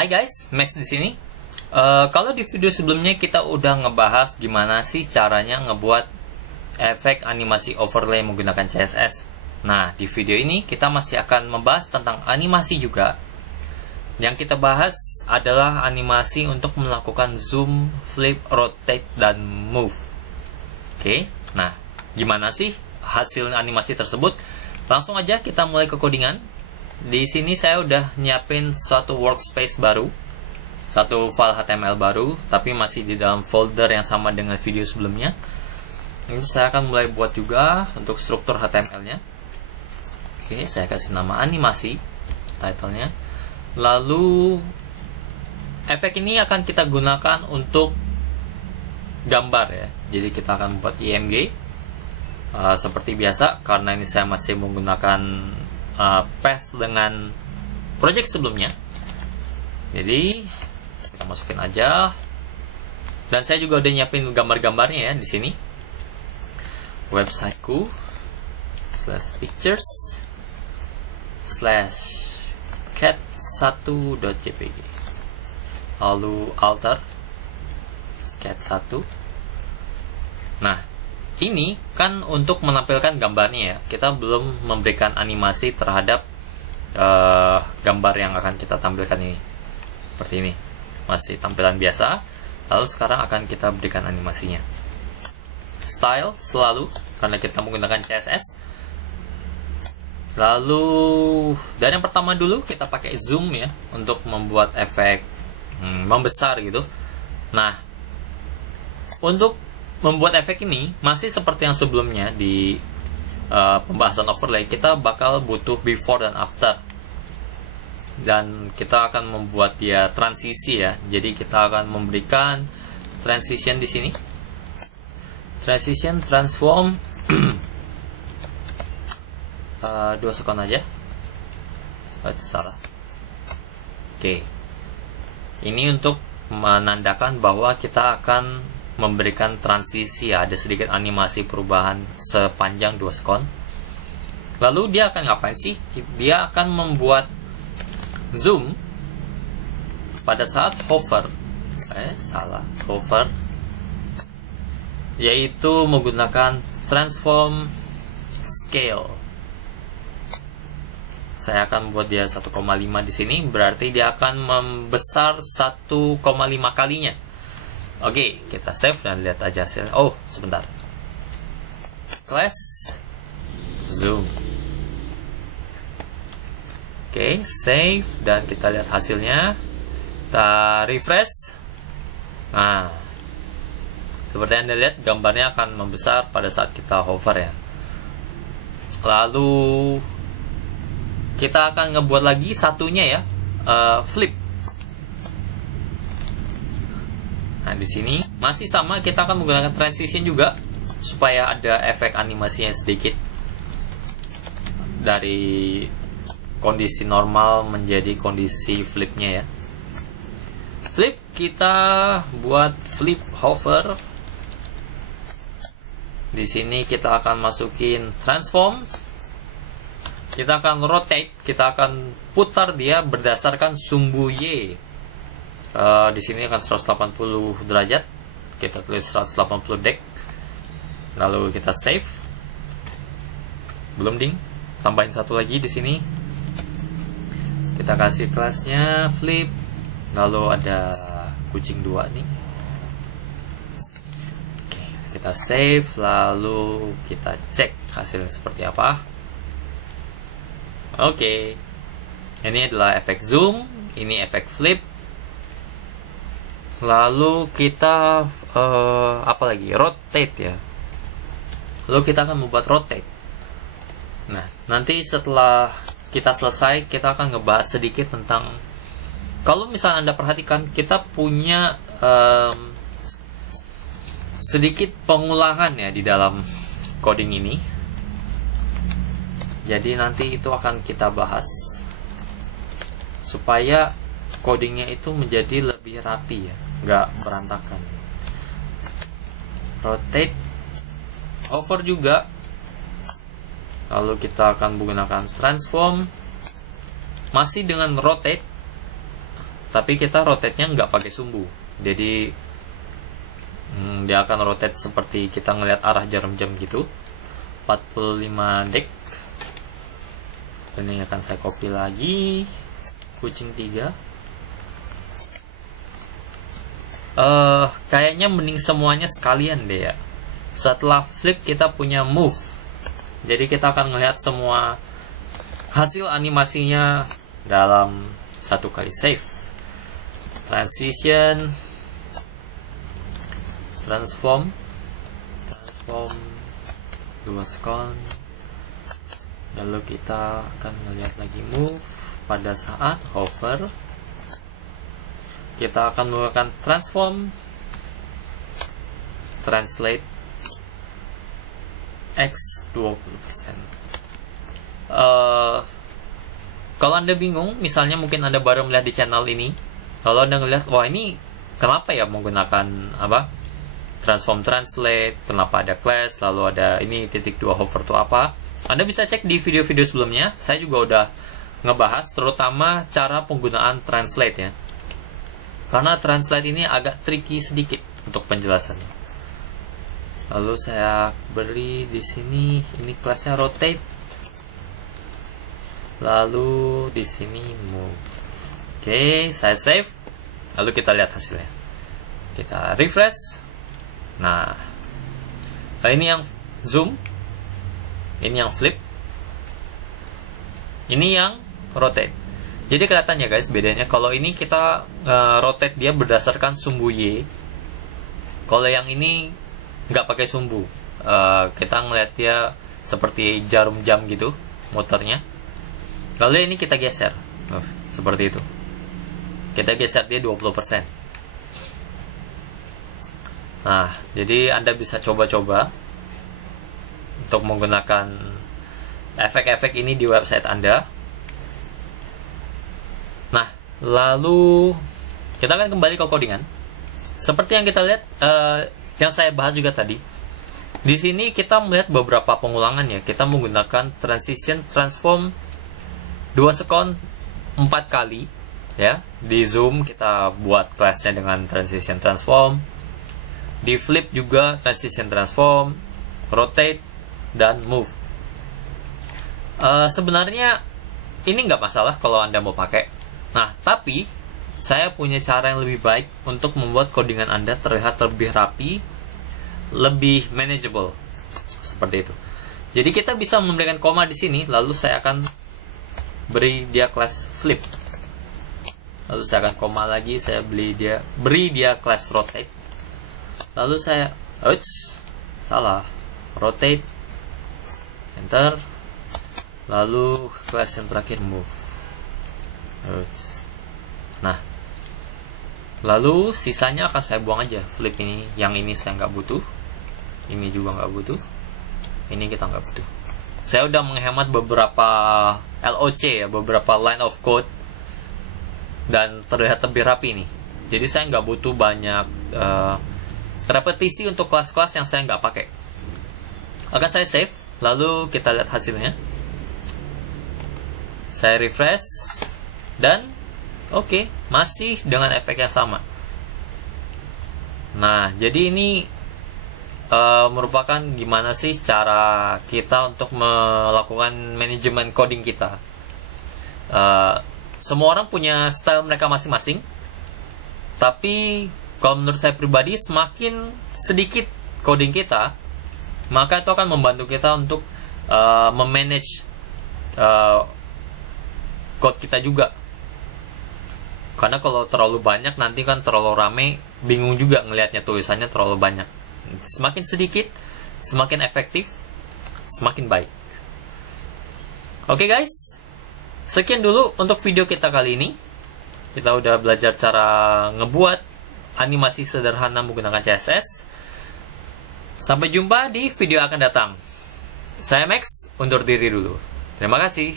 Hai guys, Max di sini. Kalau di video sebelumnya kita udah ngebahas gimana sih caranya ngebuat efek animasi overlay menggunakan CSS. Nah, di video ini kita masih akan membahas tentang animasi juga. Yang kita bahas adalah animasi untuk melakukan zoom, flip, rotate, dan move. Oke, nah gimana sih hasil animasi tersebut? Langsung aja kita mulai ke codingan. Di sini saya udah nyiapin suatu workspace baru, satu file HTML baru, tapi masih di dalam folder yang sama dengan video sebelumnya. Ini saya akan mulai buat juga untuk struktur HTML-nya. Oke, saya kasih nama animasi, title-nya. Lalu efek ini akan kita gunakan untuk gambar ya. Jadi kita akan membuat IMG seperti biasa, karena ini saya masih menggunakan path dengan project sebelumnya. Jadi kita masukin aja. Dan saya juga udah nyiapin gambar-gambarnya ya di sini. Websiteku /pictures /cat1.jpg, lalu alter cat1. Nah, ini kan untuk menampilkan gambarnya ya. Kita belum memberikan animasi terhadap gambar yang akan kita tampilkan ini. Seperti ini. Masih tampilan biasa. Lalu sekarang akan kita berikan animasinya. Style selalu, karena kita menggunakan CSS. Lalu, dan yang pertama dulu kita pakai zoom ya, untuk membuat efek membesar gitu. Nah, untuk membuat efek ini masih seperti yang sebelumnya di pembahasan overlay, kita bakal butuh before dan after, dan kita akan membuat dia transisi ya. Jadi kita akan memberikan transition di sini, transition transform 2 second aja. Salah. Oke. Ini untuk menandakan bahwa kita akan memberikan transisi ya, ada sedikit animasi perubahan sepanjang 2 second. Lalu dia akan ngapain sih? Dia akan membuat zoom pada saat hover. Hover, yaitu menggunakan transform scale. Saya akan buat dia 1,5 di sini, berarti dia akan membesar 1,5 kalinya. Oke, kita save dan lihat aja hasilnya. Oh, sebentar. Class zoom. Oke, save dan kita lihat hasilnya. Kita refresh. Nah, seperti yang Anda lihat, gambarnya akan membesar pada saat kita hover ya. Lalu kita akan ngebuat lagi satunya ya, flip. Nah, di sini masih sama, kita akan menggunakan transition juga supaya ada efek animasinya sedikit dari kondisi normal menjadi kondisi flipnya ya. Flip, kita buat flip hover. Di sini kita akan masukin transform. Kita akan rotate, kita akan putar dia berdasarkan sumbu Y. Di sini akan 180 derajat. Kita tulis 180 deg. Lalu kita save. Belum ding. Tambahin satu lagi di sini. Kita kasih kelasnya flip. Lalu ada kucing 2 nih. Oke, kita save. Lalu kita cek hasilnya seperti apa. Oke. Ini adalah efek zoom. Ini efek flip. Lalu kita apa lagi? Rotate ya. Lalu kita akan membuat rotate. Nah, nanti setelah kita selesai, kita akan ngebahas sedikit tentang, kalau misalnya Anda perhatikan, kita punya sedikit pengulangan ya di dalam coding ini. Jadi nanti itu akan kita bahas supaya codingnya itu menjadi lebih rapi ya, nggak berantakan. Rotate, hover juga. Lalu kita akan menggunakan transform, masih dengan rotate. tapi kita rotate-nya nggak pakai sumbu. Jadi dia akan rotate seperti kita ngelihat arah jarum jam gitu. 45 dek. Ini akan saya copy lagi. Kucing 3. Kayaknya mending semuanya sekalian deh ya. Setelah flip kita punya move. Jadi kita akan melihat semua hasil animasinya dalam satu kali save. Transition, transform 2 second. Lalu kita akan melihat lagi move pada saat hover. Kita akan menggunakan transform, translate X 20%. Kalau Anda bingung, misalnya mungkin Anda baru melihat di channel ini, kalau Anda ngelihat, wah ini kenapa ya menggunakan transform translate, kenapa ada class, lalu ada ini titik 2 hover itu apa, Anda bisa cek di video-video sebelumnya. Saya juga udah ngebahas terutama cara penggunaan translate ya, karena translate ini agak tricky sedikit untuk penjelasannya. Lalu saya beri di sini, ini kelasnya rotate. Lalu di sini move. Oke, saya save. Lalu kita lihat hasilnya. Kita refresh. Nah, ini yang zoom, ini yang flip, ini yang rotate. Jadi kelihatan ya guys bedanya. Kalau ini kita rotate dia berdasarkan sumbu Y. Kalau yang ini nggak pakai sumbu, kita ngeliat dia seperti jarum jam gitu motornya. Lalu ini kita geser, seperti itu. Kita geser dia 20%. Nah, jadi Anda bisa coba-coba untuk menggunakan efek-efek ini di website Anda. Nah, lalu kita akan kembali ke codingan. Seperti yang kita lihat, yang saya bahas juga tadi. Di sini kita melihat beberapa pengulangan ya. Kita menggunakan transition transform 2 second 4 kali ya. Di zoom kita buat kelasnya dengan transition transform. Di flip juga transition transform, rotate, dan move. Sebenarnya ini nggak masalah kalau Anda mau pakai. Nah, tapi saya punya cara yang lebih baik untuk membuat codingan Anda terlihat lebih rapi, lebih manageable. Seperti itu. Jadi kita bisa memberikan koma di sini, lalu saya akan beri dia kelas flip. Lalu saya akan koma lagi, saya beri dia kelas rotate. Lalu saya salah. Rotate, enter. Lalu kelas yang terakhir move. Nah, lalu sisanya akan saya buang aja. Flip ini, yang ini saya nggak butuh, ini juga nggak butuh, ini kita nggak butuh. Saya udah menghemat beberapa LOC ya, beberapa line of code, dan terlihat lebih rapi nih. Jadi saya nggak butuh banyak repetisi untuk kelas-kelas yang saya nggak pakai. Akan saya save, lalu kita lihat hasilnya. Saya refresh, dan oke, masih dengan efek yang sama. Nah, jadi ini merupakan gimana sih cara kita untuk melakukan manajemen coding kita. Semua orang punya style mereka masing-masing. Tapi kalau menurut saya pribadi, semakin sedikit coding kita, maka itu akan membantu kita untuk memanage code kita juga. Karena kalau terlalu banyak nanti kan terlalu rame, bingung juga ngelihatnya, tulisannya terlalu banyak. Semakin sedikit, semakin efektif, semakin baik. Oke guys, sekian dulu untuk video kita kali ini. Kita udah belajar cara ngebuat animasi sederhana menggunakan CSS. Sampai jumpa di video akan datang. Saya Max, undur diri dulu. Terima kasih.